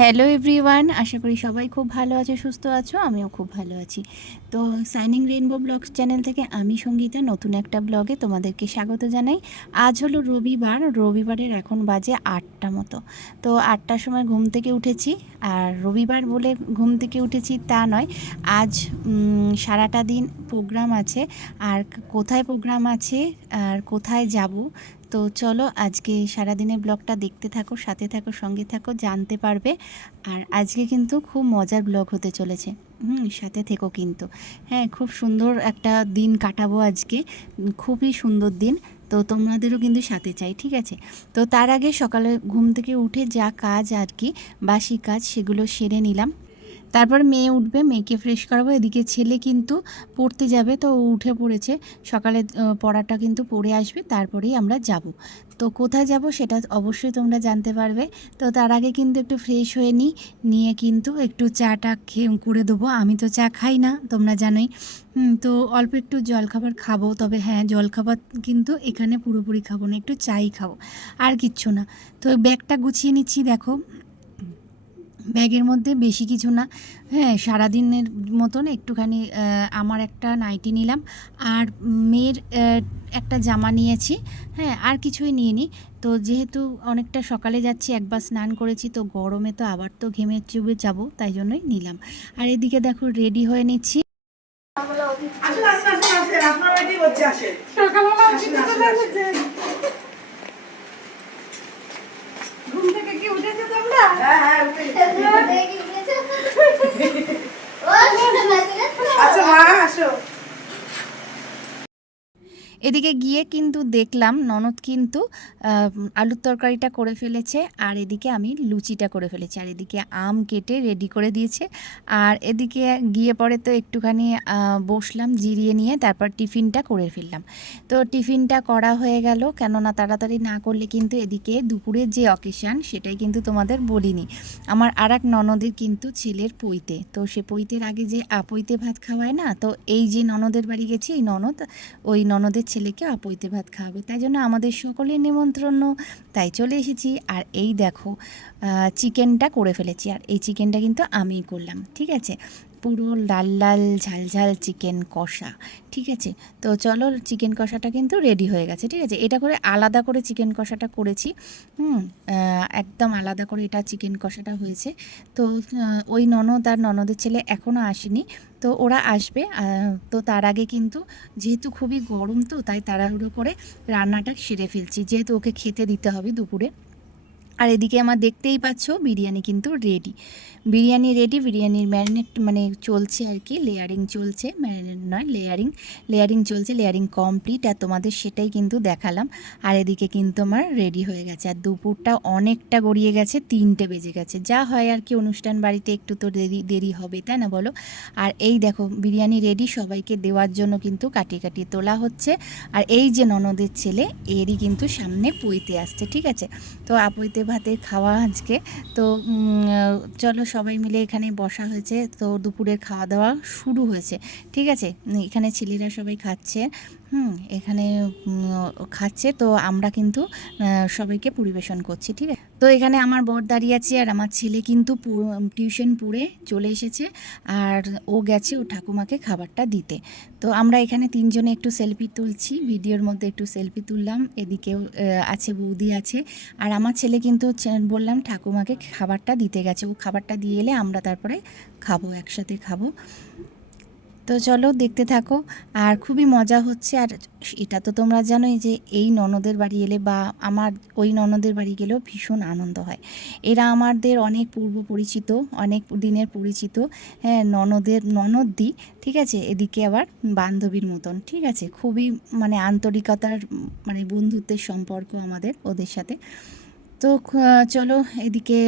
Hello everyone, আশা করি সবাই খুব ভালো আছো, সুস্থ আছো। আমিও খুব ভালো আছি। তো সাইনিং রেইনবো ব্লগস চ্যানেল থেকে আমি সঙ্গীতা নতুন একটা ব্লগে তোমাদেরকে স্বাগত জানাই। আজ হলো রবিবার, রবিবারের এখন বাজে 8টা মতো। তো 8টার সময় ঘুম থেকে উঠেছি। আর রবিবার বলে ঘুম থেকে উঠেছি তা নয়, আজ সারাটা দিন প্রোগ্রাম আছে। আর কোথায় প্রোগ্রাম আছে আর কোথায় যাব, তো চলো আজকে সারাদিনের ব্লগটা দেখতে থাকো, সাথে থাকো, সঙ্গে থাকো, জানতে পারবে। আর আজকে কিন্তু খুব মজার ব্লগ হতে চলেছে। সাথে থেকো কিন্তু। হ্যাঁ, খুব সুন্দর একটা দিন কাটাবো আজকে, খুবই সুন্দর দিন। তো তোমাদেরও কিন্তু সাথে চাই, ঠিক আছে? তো তার আগে সকালে ঘুম থেকে উঠে যা কাজ আর কি, বাসি কাজ, সেগুলো সেরে নিলাম। তারপর মেয়ে উঠবে, মেয়েকে ফ্রেশ করাবো। এদিকে ছেলে কিন্তু পড়তে যাবে, তো ও উঠে পড়েছে। সকালে পড়াটা কিন্তু পড়ে আসবে, তারপরেই আমরা যাব। তো কোথায় যাব সেটা অবশ্যই তোমরা জানতে পারবে। তো তার আগে কিন্তু একটু ফ্রেশ হয়ে নিয়ে কিন্তু একটু চাটা করে দেবো। আমি তো চা খাই না, তোমরা জানোই। তো অল্প একটু জলখাবার খাবো, তবে হ্যাঁ, জলখাবার কিন্তু এখানে পুরোপুরি খাবো না, একটু চাই খাবো, আর কিচ্ছু না। তো ব্যাগটা গুছিয়ে নিচ্ছি, দেখো ব্যাগের মধ্যে বেশি কিছু না। হ্যাঁ, সারাদিনের মতন একটুখানি আমার একটা নাইটি নিলাম, আর মেয়ের একটা জামা নিয়েছি। হ্যাঁ, আর কিছুই নিয়ে নিই। তো যেহেতু অনেকটা সকালে যাচ্ছি, একবার স্নান করেছি, তো গরমে তো আবার তো ঘেমে চুবে যাবো, তাই জন্যই নিলাম। আর এদিকে দেখো রেডি হয়ে নিচ্ছি। ঘুম থেকে কি উঠেছো তোমরা? হ্যাঁ হ্যাঁ উঠেছি। আচ্ছা মা আসো। এদিকে গিয়ে কিন্তু দেখলাম ননদ কিন্তু আলুর তরকারিটা করে ফেলেছে, আর এদিকে আমি লুচিটা করে ফেলেছি, আর এদিকে আম কেটে রেডি করে দিয়েছে। আর এদিকে গিয়ে পরে তো একটুখানি বসলাম জিরিয়ে নিয়ে, তারপর টিফিনটা করে ফেললাম। তো টিফিনটা করা হয়ে গেল, কেননা তাড়াতাড়ি না করলে কিন্তু এদিকে দুপুরের যে অকেশান সেটাই কিন্তু তোমাদের বলিনি। আমার আর এক ননদের কিন্তু ছেলের পৈতে, তো সে পৈতের আগে যে আপৈতে ভাত খাওয়ায় না, তো এই যে ননদের বাড়ি গেছি, এই ননদ ওই ননদের ছেলেকে আপৈতে ভাত খাওয়াবে, তাই জন্য আমাদের সকলের নিমন্ত্রণ, তাই চলে এসেছি। আর এই দেখো চিকেনটা করে ফেলেছি, আর এই চিকেনটা কিন্তু আমিই করলাম, ঠিক আছে? পুরো লাল লাল ঝাল ঝাল চিকেন কষা, ঠিক আছে? তো চলো, চিকেন কষাটা কিন্তু রেডি হয়ে গেছে, ঠিক আছে? এটা করে আলাদা করে চিকেন কষাটা করেছি। একদম আলাদা করে এটা চিকেন কষাটা হয়েছে। তো ওই ননদ আর ননদের ছেলে এখনও আসেনি, তো ওরা আসবে। তো তার আগে কিন্তু যেহেতু খুবই গরম, তো তাই তাড়াহুড়ো করে রান্নাটা সেরে ফেলছি, যেহেতু ওকে খেতে দিতে হবে দুপুরে। আর এদিকে আমার দেখতেই পাচ্ছ বিরিয়ানি কিন্তু রেডি, বিরিয়ানি রেডি। বিরিয়ানির ম্যারিনেট মানে চলছে আর কি, লেয়ারিং চলছে, ম্যারিনেট নয়, লেয়ারিং চলছে, লেয়ারিং কমপ্লিট, আর তোমাদের সেটাই কিন্তু দেখালাম। আর এদিকে কিন্তু আমার রেডি হয়ে গেছে, আর দুপুরটা অনেকটা গড়িয়ে গেছে, 3টে বেজে গেছে। যা হয় আর কি, অনুষ্ঠান বাড়িতে একটু তো দেরি হবে, তাই না বলো? আর এই দেখো বিরিয়ানি রেডি, সবাইকে দেওয়ার জন্য কিন্তু কাটিয়ে কাটিয়ে তোলা হচ্ছে। আর এই যে ননদের ছেলে, এরই কিন্তু সামনে পইতে আসছে, ঠিক আছে? তো আপইতে ভাতের খাওয়া আজকে। তো চলো সবাই মিলে এখানে বসা হয়েছে, তো দুপুরের খাওয়া দাওয়া শুরু হয়েছে, ঠিক আছে? এখানে ছেলেরা সবাই খাচ্ছে, এখানে খাচ্ছে, তো আমরা কিন্তু সবাইকে পরিবেশন করছি, ঠিক আছে? তো এখানে আমার বর দাঁড়িয়ে আছে, আর আমার ছেলে কিন্তু টিউশন পড়ে চলে এসেছে, আর ও গেছে ও ঠাকুমাকে খাবারটা দিতে। তো আমরা এখানে তিনজনে একটু সেলফি তুলছি, ভিডিওর মধ্যে একটু সেলফি তুললাম। এদিকেও আছে, বৌদি আছে, আর আমার ছেলে কিন্তু বললাম ঠাকুমাকে খাবারটা দিতে গেছে, ও খাবারটা দিয়ে এলে আমরা তারপরে খাবো, একসাথে খাবো। তো চলো দেখতে থাকো। আর খুবই মজা হচ্ছে। আর এটা তো তোমরা জানোই যে এই ননদের বাড়ি এলে বা আমার ওই ননদের বাড়ি গেলেও ভীষণ আনন্দ হয়। এরা আমাদের অনেক পূর্ব পরিচিত, অনেক দিনের পরিচিত। হ্যাঁ, ননদদি, ঠিক আছে? এদিকে আবার বান্ধবীর মতন, ঠিক আছে? খুবই মানে আন্তরিকতার মানে বন্ধুত্বের সম্পর্ক আমাদের ওদের সাথে। তো চলো এদিকে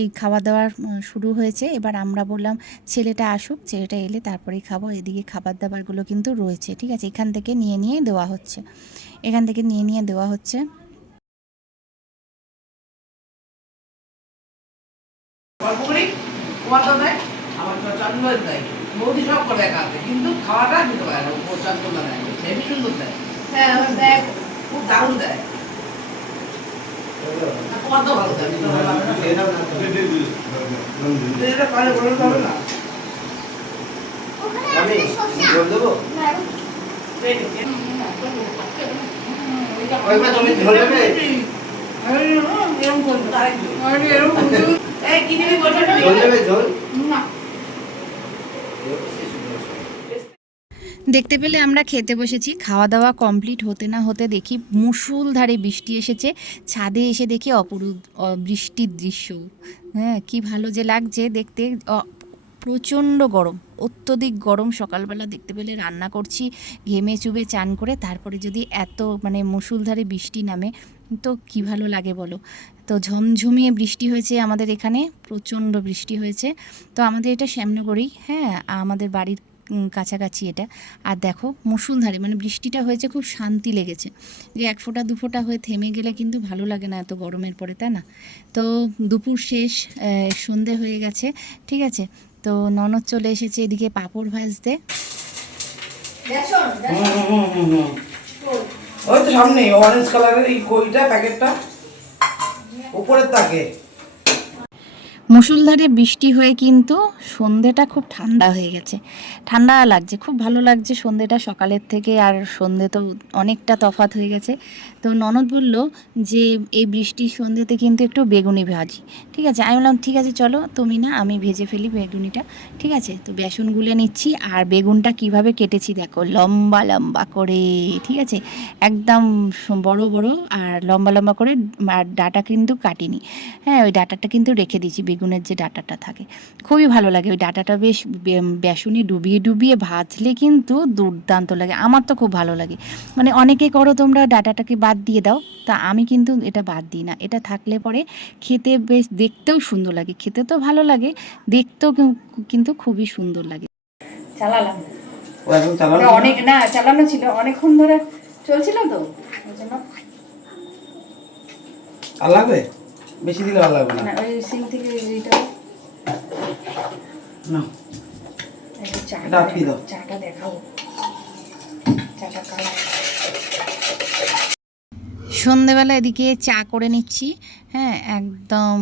এই খাওয়া দাওয়ার শুরু হয়েছে। এবার আমরা বললাম ছেলেটা আসুক, ছেলেটা এলে তারপরেই খাবো। এদিকে খাবার দাবারগুলো কিন্তু রয়েছে, ঠিক আছে? এখান থেকে নিয়ে দেওয়া হচ্ছে, এখান থেকে নিয়ে দেওয়া হচ্ছে। বৌদি সব করে একাতে, কিন্তু খাওয়াটা দিতে পারে না, চালগুলো দেয়, হেভি সুন্দর দেয়। হ্যাঁ, খুব দারুণ দেয়। কত ভালো থাকে এটা পারে বলে হবে না আমি জল দেবো ওইবার তুমি ঝোল দেবে ঝোল দেবে ঝোল দেখতে পেলে আমরা খেতে বসেছি, খাওয়া দাওয়া কমপ্লিট হতে না হতে দেখি মুষলধারে বৃষ্টি এসেছে। ছাদে এসে দেখি অপরূপ বৃষ্টির দৃশ্য। হ্যাঁ, কি ভালো যে লাগছে দেখতে। প্রচণ্ড গরম, অত্যধিক গরম। সকালবেলা দেখতে পেলে রান্না করছি ঘেমে চুবে চান করে, তারপরে যদি এত মানে মুষলধারে বৃষ্টি নামে তো কি ভালো লাগে বলো। তো ঝমঝমিয়ে বৃষ্টি হয়েছে আমাদের এখানে, প্রচণ্ড বৃষ্টি হয়েছে। তো আমাদের এটা শ্যামনগরী, হ্যাঁ, আমাদের বাড়ির কাছাকাছি এটা। আর দেখো মুষলধারে মানে বৃষ্টিটা হয়েছে, খুব শান্তি লেগেছে। যে এক ফোঁটা দু ফোঁটা হয়ে থেমে গেলে কিন্তু ভালো লাগে না এত গরমের পরে, তাই না? তো দুপুর শেষ, সন্ধে হয়ে গেছে, ঠিক আছে। তো ননদ চলে এসেছে এদিকে পাঁপড় ভাজতে। ওই তো সামনে অরেঞ্জ কালারের এই কইটা প্যাকেটটা উপরের তাকে। মুষলধারে বৃষ্টি হয়ে কিন্তু সন্ধেটা খুব ঠান্ডা হয়ে গেছে, ঠান্ডা লাগছে, খুব ভালো লাগছে সন্ধেটা সকালের থেকে। আর সন্ধে তো অনেকটা তফাৎ হয়ে গেছে। তো ননদ বলল যে এই বৃষ্টির সন্ধেতে কিন্তু একটু বেগুনি ভাজি, ঠিক আছে। আমি বললাম ঠিক আছে চলো, তুমি না আমি ভেজে ফেলি বেগুনিটা, ঠিক আছে। তো বেসন গুলে নিচ্ছি, আর বেগুনটা কিভাবে কেটেছি দেখো, লম্বা লম্বা করে, ঠিক আছে, একদম বড় বড় আর লম্বা লম্বা করে। আর ডাটা কিন্তু কাটিনি, হ্যাঁ, ওই ডাটাটা কিন্তু রেখে দিয়েছি, বেগুনের যে ডাটাটা থাকে খুবই ভালো লাগে। ওই ডাটাটা বেশ বেসনে ডুবিয়ে ডুবিয়ে ভাজলে কিন্তু দুর্দান্ত লাগে, আমার তো খুব ভালো লাগে। মানে অনেকে করো তোমরা ডাটাটাকে বাদ দিয়ে দাও, তা আমি কিন্তু এটা বাদ দিই না। এটা থাকলে পরে খেতে বেশ, দেখতেও সুন্দর লাগে, খেতে তো ভালো লাগে, দেখতেও কিন্তু খুবই সুন্দর লাগে। চালালাম ও এখন চালানো অনেক না, চালানো ছিল অনেকক্ষণ ধরে চলছিল তো ওই জন্য। আর লাগবে বেশি দিলে ভালো লাগবে না ওই সিং থেকে এইটা না এটা আটকে দাও। চাটা দেখাবো, চাটা খাও। সন্ধেবেলা এদিকে চা করে নিচ্ছি, হ্যাঁ, একদম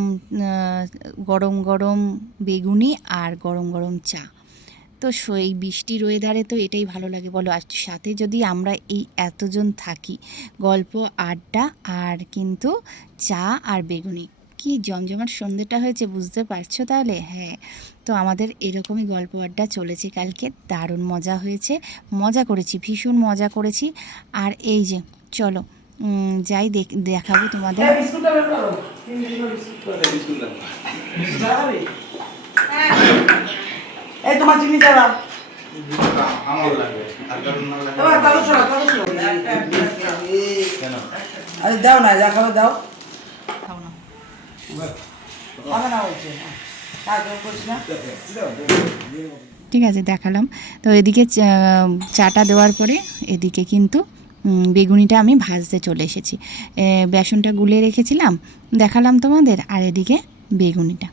গরম গরম বেগুনি আর গরম গরম চা। তো এই বৃষ্টির ওয়েদারে তো এটাই ভালো লাগে বলো। আর সাথে যদি আমরা এই এতজন থাকি, গল্প আড্ডা আর কিন্তু চা আর বেগুনি, কি জমজমাট সন্ধ্যেটা হয়েছে বুঝতে পারছো তাহলে। হ্যাঁ, তো আমাদের এরকমই গল্প আড্ডা চলেছে কালকে, দারুণ মজা হয়েছে, মজা করেছি, ভীষণ মজা করেছি। আর এই যে চলো যাই দেখাবো তোমাদের। এই তোমার চিনি চারা আমার লাগবে আর কারণ না লাগবে এবার তালো ছড়া আরে দাও না, যা খাবে দাও, খাও না, হবে না বলছে কাজ করিস না। ঠিক আছে, দেখালাম। তো এদিকে চাটা দেওয়ার পরে এদিকে কিন্তু বেগুনিটা আমি ভাজতে চলে এসেছি। বেসনটা গুলে রেখেছিলাম, দেখালাম তোমাদের। আর এদিকে বেগুনিটা,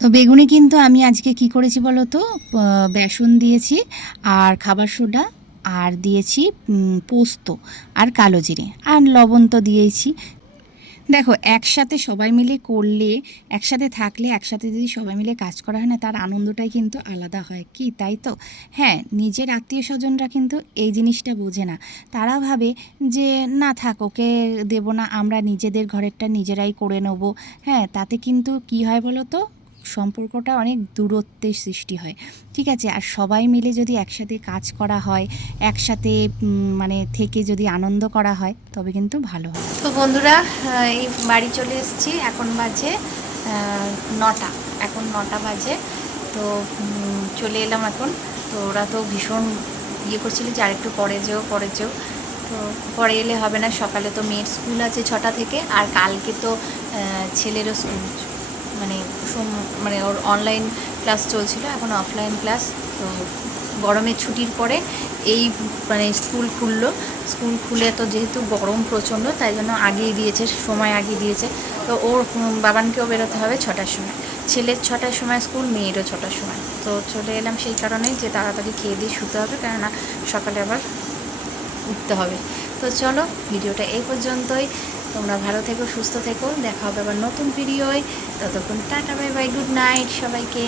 তো বেগুনি কিন্তু আমি আজকে কি করেছি বলো তো, বেসন দিয়েছি আর খাবার সোডা আর দিয়েছি পোস্ত আর কালো জিরে আর লবণ তো দিয়েছি। দেখো একসাথে সবাই মিলে করলে, একসাথে থাকলে, একসাথে যদি সবাই মিলে কাজ করা হয় না, তার আনন্দটাই কিন্তু আলাদা হয়, কি তাই তো? হ্যাঁ, নিজের আত্মীয় স্বজনরা কিন্তু এই জিনিসটা বোঝে না। তারা ভাবে যে না থাক, ওকে দেবো না, আমরা নিজেদের ঘরেরটা নিজেরাই করে নেব। হ্যাঁ, তাতে কিন্তু কি হয় বলো তো, সম্পর্কটা অনেক দূরত্বের সৃষ্টি হয়, ঠিক আছে। আর সবাই মিলে যদি একসাথে কাজ করা হয়, একসাথে মানে থেকে যদি আনন্দ করা হয়, তবে কিন্তু ভালো হয়। তো বন্ধুরা, এই বাড়ি চলে এসেছি, এখন বাজে 9টা, এখন 9টা বাজে। তো চলে এলাম এখন। তো ওরা তো ভীষণ ইয়ে করছিল যে আরেকটু পরে যেও পরে যেও, তো পরে এলে হবে না, সকালে তো মেয়ের স্কুল আছে 6টা থেকে, আর কালকে তো ছেলেরও স্কুল, মানে মানে ওর অনলাইন ক্লাস চলছিল, এখন অফলাইন ক্লাস। তো গরমের ছুটির পরে এই মানে স্কুল খুললো, স্কুল খুলে তো যেহেতু গরম প্রচণ্ড, তাই জন্য আগিয়ে দিয়েছে, সময় আগিয়ে দিয়েছে। তো ওর বাবানকেও বেরোতে হবে 6টার সময়, ছেলের 6টার সময় স্কুল, মেয়েরও 6টার সময়। তো চলে এলাম সেই কারণেই যে তাড়াতাড়ি খেয়ে দিয়ে শুতে হবে, কেননা সকালে আবার উঠতে হবে। তো চলো ভিডিওটা এই পর্যন্তই। তোমরা ভালো থেকো, সুস্থ থেকো, দেখা হবে আবার নতুন ভিডিওয়। ততক্ষণ tata, bye bye, good night সবাইকে।